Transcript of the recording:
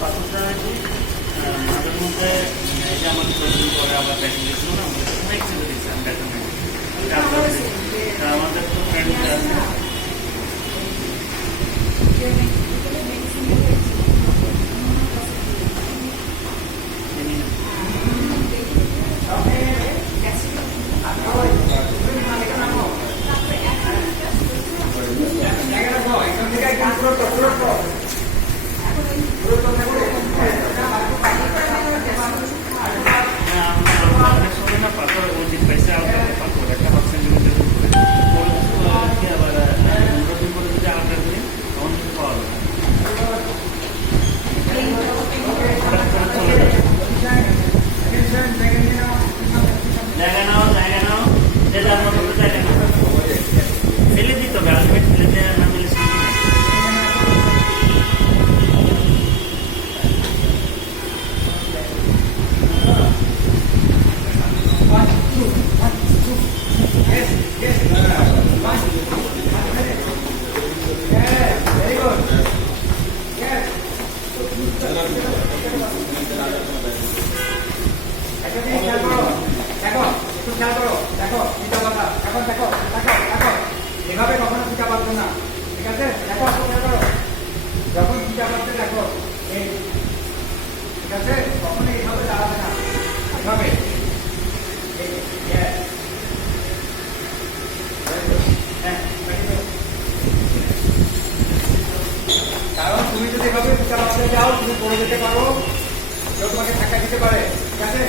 পাথরটা নাকি মাঝে মধ্যে এই যে আমাদের প্রয়োজন করে আবার ব্যাটিং দিয়েছিল না আমাদের অনেক ছেলে দিচ্ছে আমি ব্যাটিং আমাদের তো ফ্রেন্ড আছে এভাবে কখনো পিঠা পারবো না, ঠিক আছে? দেখো যখন পিঠা পারতে দেখো এই, ঠিক আছে? কখনো এইভাবে দাঁড়াবে না, এভাবে কারণ তুমি যদি এভাবে পিঠা পারতে যাও তুমি পড়ে যেতে পারো, কেউ তোমাকে ধাক্কা দিতে পারে, ঠিক আছে?